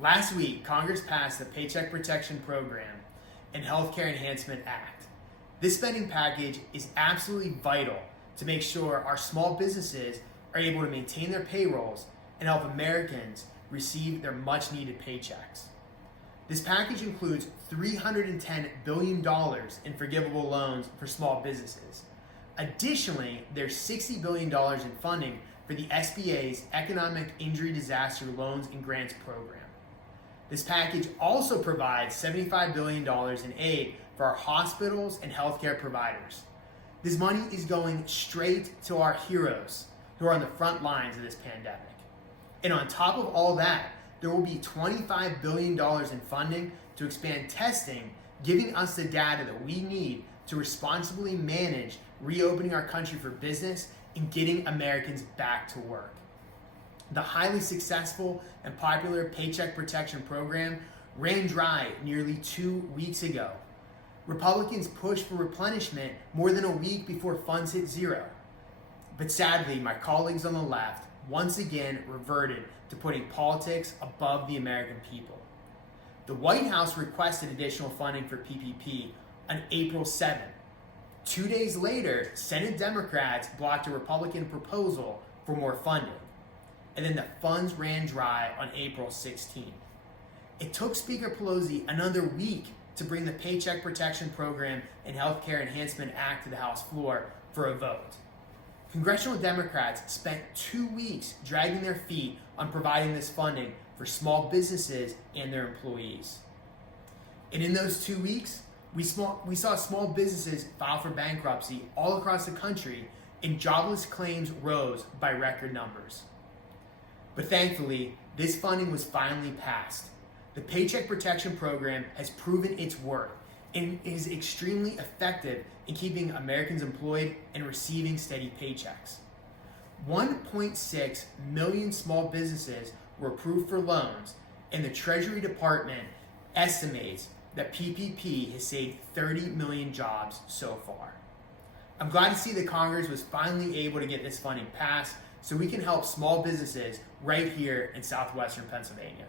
Last week, Congress passed the Paycheck Protection Program and Healthcare Enhancement Act. This spending package is absolutely vital to make sure our small businesses are able to maintain their payrolls and help Americans receive their much needed paychecks. This package includes $310 billion in forgivable loans for small businesses. Additionally, there's $60 billion in funding for the SBA's Economic Injury Disaster Loans and Grants Program. This package also provides $75 billion in aid for our hospitals and healthcare providers. This money is going straight to our heroes who are on the front lines of this pandemic. And on top of all that, there will be $25 billion in funding to expand testing, giving us the data that we need to responsibly manage reopening our country for business and getting Americans back to work. The highly successful and popular Paycheck Protection Program ran dry nearly 2 weeks ago. Republicans pushed for replenishment more than a week before funds hit zero. But sadly, my colleagues on the left once again reverted to putting politics above the American people. The White House requested additional funding for PPP on April 7th. 2 days later, Senate Democrats blocked a Republican proposal for more funding. And then the funds ran dry on April 16th. It took Speaker Pelosi another week to bring the Paycheck Protection Program and Healthcare Enhancement Act to the House floor for a vote. Congressional Democrats spent 2 weeks dragging their feet on providing this funding for small businesses and their employees. And in those 2 weeks, we saw small businesses file for bankruptcy all across the country, and jobless claims rose by record numbers. But thankfully, this funding was finally passed. The Paycheck Protection Program has proven its worth and is extremely effective in keeping Americans employed and receiving steady paychecks. 1.6 million small businesses were approved for loans, and the Treasury Department estimates that PPP has saved 30 million jobs so far. I'm glad to see that Congress was finally able to get this funding passed so we can help small businesses right here in southwestern Pennsylvania.